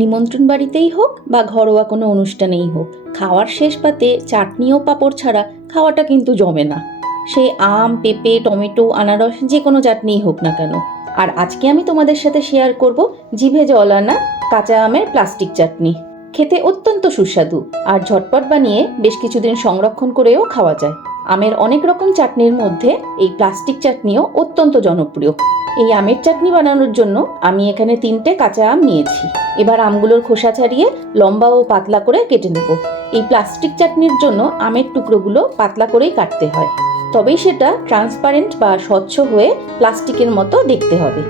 নিমন্ত্রণ বাড়িতেই হোক বা ঘরোয়া কোনো অনুষ্ঠানেই হোক, খাওয়ার শেষ পাতে চাটনি ও পাঁপড় ছাড়া খাওয়াটা কিন্তু জমে না। সে আম, পেঁপে, টমেটো, আনারস যে কোনো চাটনিই হোক না কেন। আর আজকে আমি তোমাদের সাথে শেয়ার করব জিভে জল আনা কাঁচা আমের প্লাস্টিক চাটনি। খেতে অত্যন্ত সুস্বাদু আর ঝটপট বানিয়ে বেশ কিছুদিন সংরক্ষণ করেও খাওয়া যায়। আমের অনেক রকম চাটনির মধ্যে এই প্লাস্টিক চাটনিও অত্যন্ত জনপ্রিয়। এই আমের চাটনি বানানোর জন্য আমি এখানে 3টে কাঁচা আম নিয়েছি। এবার আমগুলোর খোসা ছাড়িয়ে লম্বা ও পাতলা করে কেটে নেব। এই প্লাস্টিক চাটনির জন্য আমের টুকরোগুলো পাতলা করেই কাটতে হয়, তবেই সেটা ট্রান্সপারেন্ট বা স্বচ্ছ হয়ে প্লাস্টিকের মতো দেখতে হবে।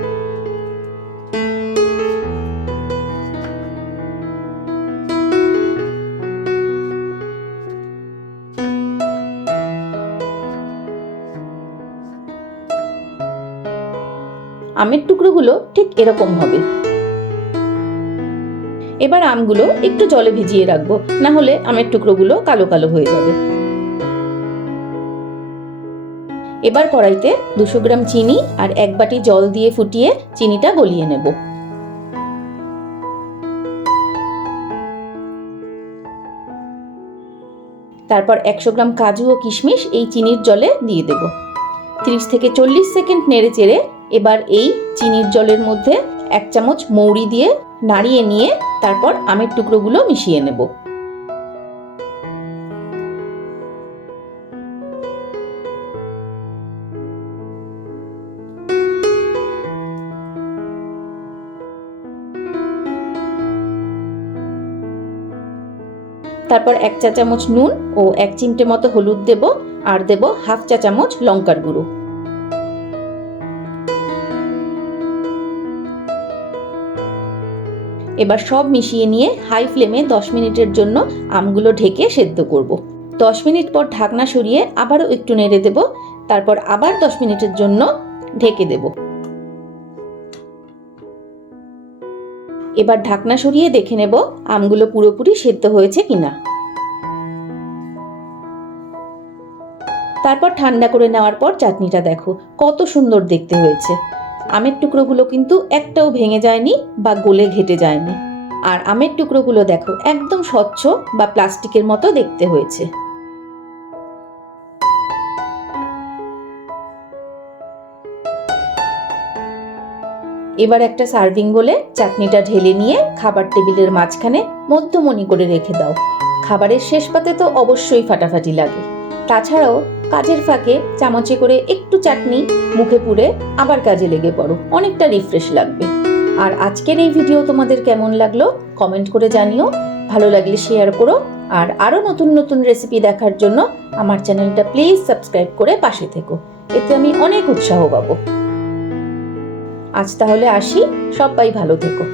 আমের টুকরোগুলো ঠিক এরকম হবে। এবার আমগুলো একটু জলে ভিজিয়ে রাখবো, না হলে আমের টুকরোগুলো কালো কালো হয়ে যাবে। এবার কড়াইতে 200 গ্রাম চিনি আর 1 বাটি জল দিয়ে ফুটিয়ে চিনিটা গলিয়ে নেব। তারপর 100 গ্রাম কাজু ও কিশমিশ এই চিনির জলে দিয়ে দেব। 30 থেকে 40 সেকেন্ড নেড়ে চেড়ে এবার এই চিনির জলের মধ্যে 1 চামচ মৌরি দিয়ে নাড়িয়ে নিয়ে তারপর আমের টুকরোগুলো মিশিয়ে নেব। তারপর 1 চা চামচ নুন ও 1 চিমটে মতো হলুদ দেব আর দেব 1/2 চা চামচ লঙ্কার গুঁড়ো। এবার সব মিশিয়ে নিয়ে হাই ফ্লেমে 10 মিনিটের জন্য আমগুলো ঢেকে সেদ্ধ করব। 10 মিনিট পর ঢাকনা সরিয়ে আবারও একটু নেড়ে দেব, তারপর আবার 10 মিনিটের জন্য ঢেকে দেব। এবার ঢাকনা সরিয়ে দেখে নেব আমগুলো পুরোপুরি সেদ্ধ হয়েছে কিনা। তারপর ঠান্ডা করে নেওয়ার পর চাটনিটা দেখো কত সুন্দর দেখতে হয়েছে। আমের টুকরোগুলো কিন্তু একটাও ভেঙে যায়নি বা গলে ঘেটে যায়নি। আর আমের টুকরোগুলো দেখো একদম স্বচ্ছ বা প্লাস্টিকের মতো দেখতে হয়েছে। এবার একটা সার্ভিং বলে চাটনিটা ঢেলে নিয়ে খাবার টেবিলের মাঝখানে মধ্যমণি করে রেখে দাও। খাবারের শেষ পাতে তো অবশ্যই ফাটাফাটি লাগে। তাছাড়াও কাজের ফাঁকে চামচে করে একটু চাটনি মুখে পুরে আবার কাজে লেগে পড়ো, অনেকটা রিফ্রেশ লাগবে। আর আজকের এই ভিডিও তোমাদের কেমন লাগলো কমেন্ট করে জানিও। ভালো লাগলে শেয়ার করো। আর আরো নতুন নতুন রেসিপি দেখার জন্য আমার চ্যানেলটা প্লিজ সাবস্ক্রাইব করে পাশে থেকো, এতে আমি অনেক উৎসাহ পাবো। আজ তাহলে আসি, সবাই ভালো থেকো।